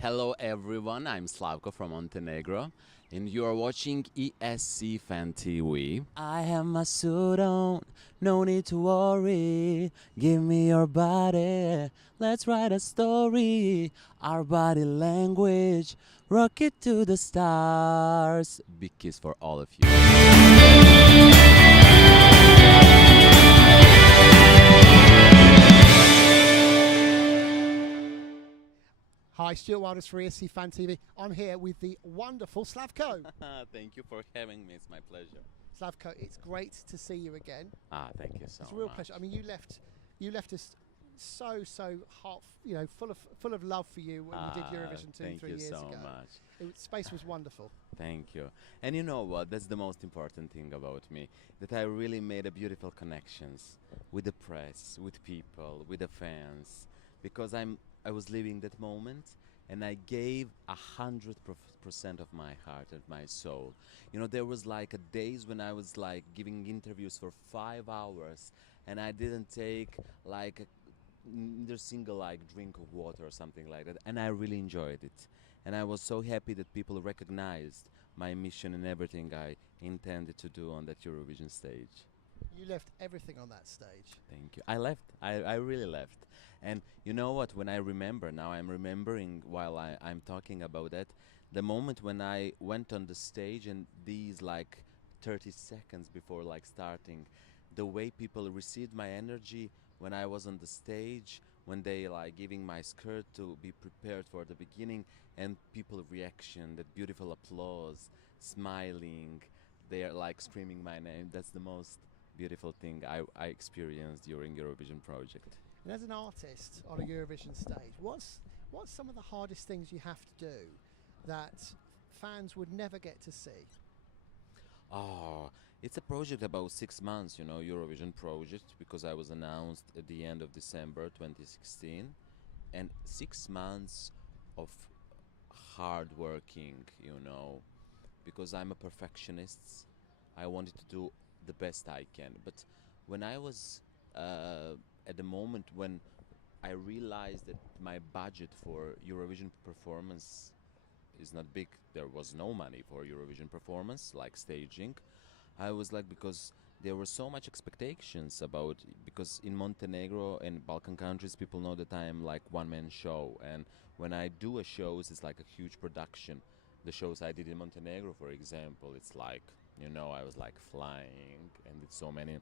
Hello everyone, I'm Slavko from Montenegro and you are watching ESC Fan TV. I have my suit on, no need to worry. Give me your body, let's write a story. Our body language, rock it to the stars. Big kiss for all of you. Hi, Stuart for ESC Fan TV. I'm here with the wonderful Slavko. Thank you for having me, it's my pleasure. Slavko, it's great to see you again. Thank you so much. It's a real pleasure. I mean, you left us so heart, full of love for you when you did Eurovision 3 years ago. Thank you so much. Space was wonderful. Thank you. And you know what? That's the most important thing about me. That I really made a beautiful connections with the press, with people, with the fans, because I was living that moment, and I gave 100% of my heart and my soul. You know, there was like a days when I was like giving interviews for 5 hours, and I didn't take like neither single like drink of water or something like that, and I really enjoyed it. And I was so happy that people recognized my mission and everything I intended to do on that Eurovision stage. You left everything on that stage. Thank you. I left. I really left. And you know what? When I remember now, I'm remembering while I'm talking about that, the moment when I went on the stage and these like 30 seconds before like starting, the way people received my energy when I was on the stage, when they like giving my skirt to be prepared for the beginning, and people reaction, that beautiful applause, smiling, they're like screaming my name. That's the most beautiful thing I experienced during Eurovision project. And as an artist on a Eurovision stage, what's some of the hardest things you have to do that fans would never get to see? Oh, it's a project about 6 months, you know, Eurovision project, because I was announced at the end of December 2016, and 6 months of hard working, you know, because I'm a perfectionist. I wanted to do the best I can, but when I was at the moment when I realized that my budget for Eurovision performance is not big, there was no money for Eurovision performance, like staging. I was like, because there were so much expectations about, because in Montenegro and Balkan countries, people know that I am like one-man show, and when I do a shows, it's like a huge production. The shows I did in Montenegro, for example, it's like, you know, I was like flying and did so many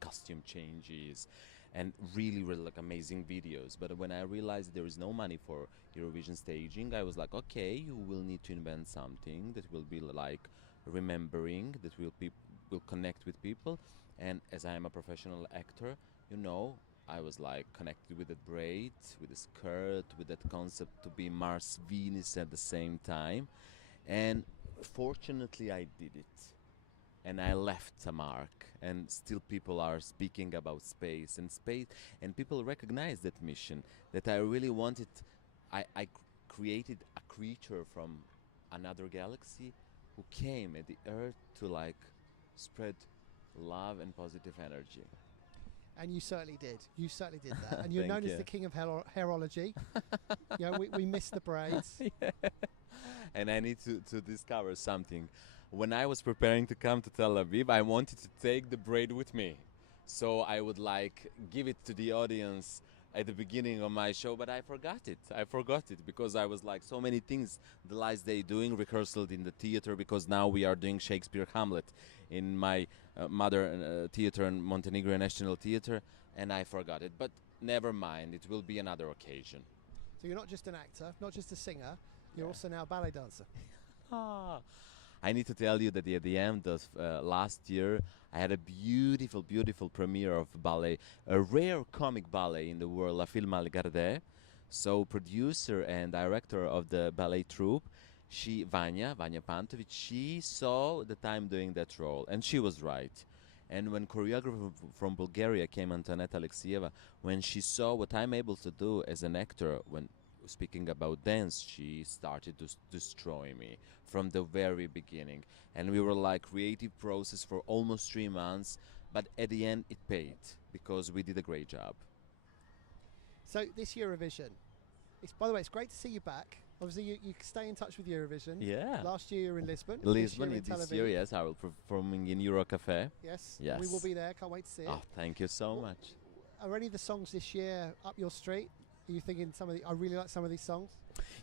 costume changes and really like amazing videos. But when I realized there is no money for Eurovision staging, I was like, okay, you will need to invent something that will be like remembering, that will connect with people. And as I am a professional actor, you know, I was like connected with the braid, with the skirt, with that concept to be Mars Venus at the same time. And fortunately I did it, and I left a mark, and still people are speaking about space, and people recognize that mission, that I really wanted. I created a creature from another galaxy who came at the Earth to like spread love and positive energy. And you certainly did. You certainly did that. And you're Thank known as you. the king of hairology. You know, we missed the braids. And I need to discover something. When I was preparing to come to Tel Aviv, I wanted to take the braid with me. So I would like give it to the audience at the beginning of my show, but I forgot it. I forgot it because I was like so many things the last day doing rehearsal in the theater, because now we are doing Shakespeare Hamlet in my mother theater in Montenegro National Theater, and I forgot it. But never mind, it will be another occasion. So you're not just an actor, not just a singer, you're Yeah. also now a ballet dancer. Ah. I need to tell you that at the end of last year, I had a beautiful, beautiful premiere of ballet, a rare comic ballet in the world, La Film al Garde. So producer and director of the ballet troupe, Vanya Pantovic, she saw that I'm doing that role, and she was right. And when choreographer from Bulgaria came, Antonetta Alexieva, when she saw what I'm able to do as an actor, when speaking about dance, she started to destroy me from the very beginning. And we were like creative process for almost 3 months, but at the end it paid because we did a great job. So this Eurovision, by the way, it's great to see you back. Obviously, you stay in touch with Eurovision. Yeah. Last year you were in Lisbon. Lisbon this year in Tel this Aviv. year, yes, I will performing in Eurocafe. Yes. Yes. We will be there. Can't wait to see it. Oh, thank you so What- much. Are any of the songs this year up your street? Are you thinking I really like some of these songs?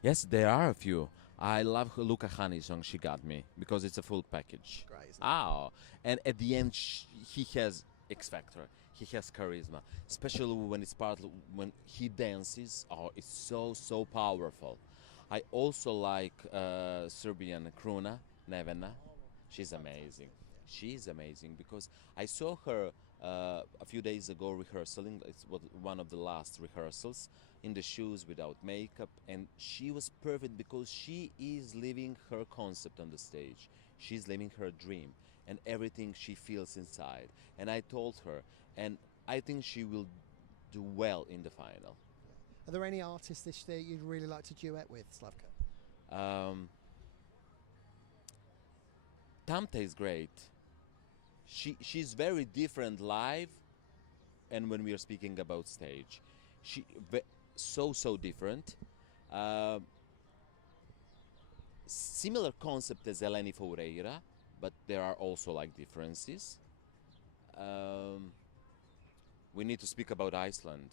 Yes, there are a few. I love Luca Hani's song "She Got Me" because it's a full package. Great, isn't it? Oh, and at the end, he has X factor. He has charisma, especially when he dances. Oh, it's so powerful. I also like Serbian Kruna Nevena. She's amazing. She's amazing because I saw her a few days ago rehearsing. It's one of the last rehearsals in the shoes without makeup, and she was perfect because she is living her concept on the stage. She's living her dream and everything she feels inside. And I told her, and I think she will do well in the final. Are there any artists this year you'd really like to duet with, Slavko? Tamta is great. She's very different live, and when we are speaking about stage, so different. Similar concept as Eleni Foureira, but there are also like differences. We need to speak about Iceland.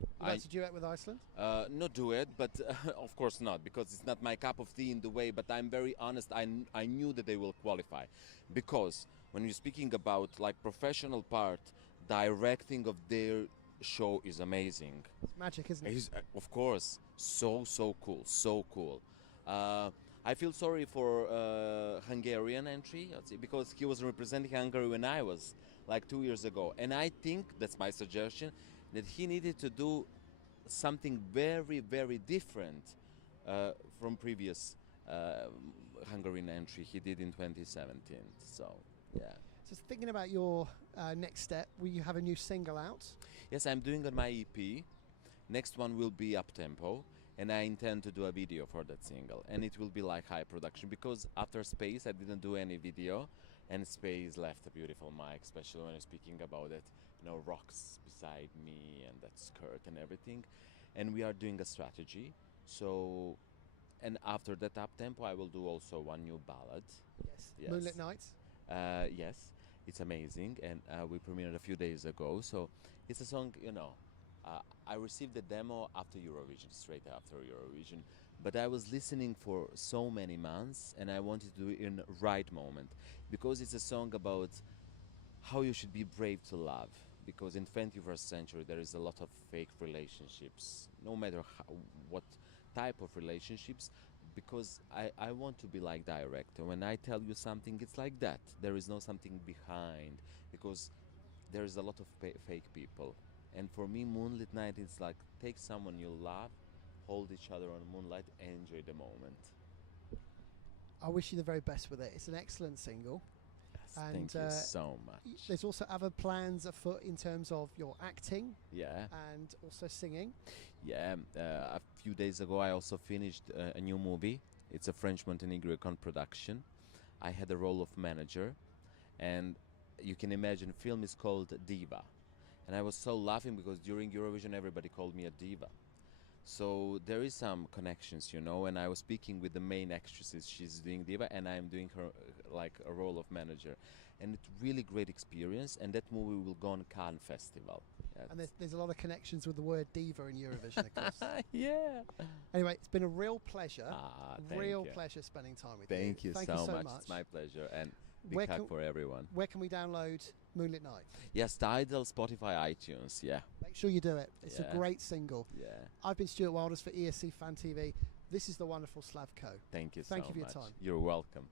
You'd like to duet with Iceland? Not duet, but of course not, because it's not my cup of tea in the way. But I'm very honest. I knew that they will qualify, because when you're speaking about like professional part, directing of their show is amazing. It's magic, isn't it? Of course, so cool, so cool. I feel sorry for Hungarian entry, because he was representing Hungary when I was like 2 years ago, and I think that's my suggestion, that he needed to do something very different from previous Hungarian entry he did in 2017. So yeah. So thinking about your next step, will you have a new single out? Yes, I'm doing on my EP. Next one will be up tempo, and I intend to do a video for that single, and it will be like high production, because after Space I didn't do any video, and Space left a beautiful mic, especially when I'm speaking about it, rocks beside me and that skirt and everything. And we are doing a strategy. So, and after that up tempo I will do also one new ballad. Yes. Moonlit Nights. Yes, it's amazing, and we premiered a few days ago. So it's a song, I received the demo after Eurovision, straight after Eurovision, but I was listening for so many months, and I wanted to do it in the right moment, because it's a song about how you should be brave to love, because in 21st century there is a lot of fake relationships, no matter what type of relationships, because I want to be like direct. When I tell you something, it's like that. There is no something behind, because there is a lot of fake people. And for me, Moonlit Night is like, take someone you love, hold each other on moonlight, and enjoy the moment. I wish you the very best with it. It's an excellent single. Yes, And thank you so much. there's also other plans afoot in terms of your acting Yeah, and also singing. yeah. A few days ago, I also finished a new movie. It's a French Montenegro production. I had the role of manager, and you can imagine, film is called Diva. And I was so laughing because during Eurovision everybody called me a diva. So there is some connections, and I was speaking with the main actresses. She's doing diva and I'm doing her like a role of manager. And it's really great experience, and that movie will go on Cannes Festival. And there's a lot of connections with the word diva in Eurovision, of course. Yeah. Anyway, it's been a real pleasure. Thank Real you. pleasure spending time with Thank you. Thank so you so much. much. It's my pleasure, and Where big hug can- for everyone. Where can we download Moonlit Night? Yes, Tidal, Spotify, iTunes. Yeah. Make sure you do it. It's Yeah. a great single. Yeah. I've been Stuart Wilders for ESC Fan TV. This is the wonderful Slavko. Thank you Thank so you for your much. time. You're welcome.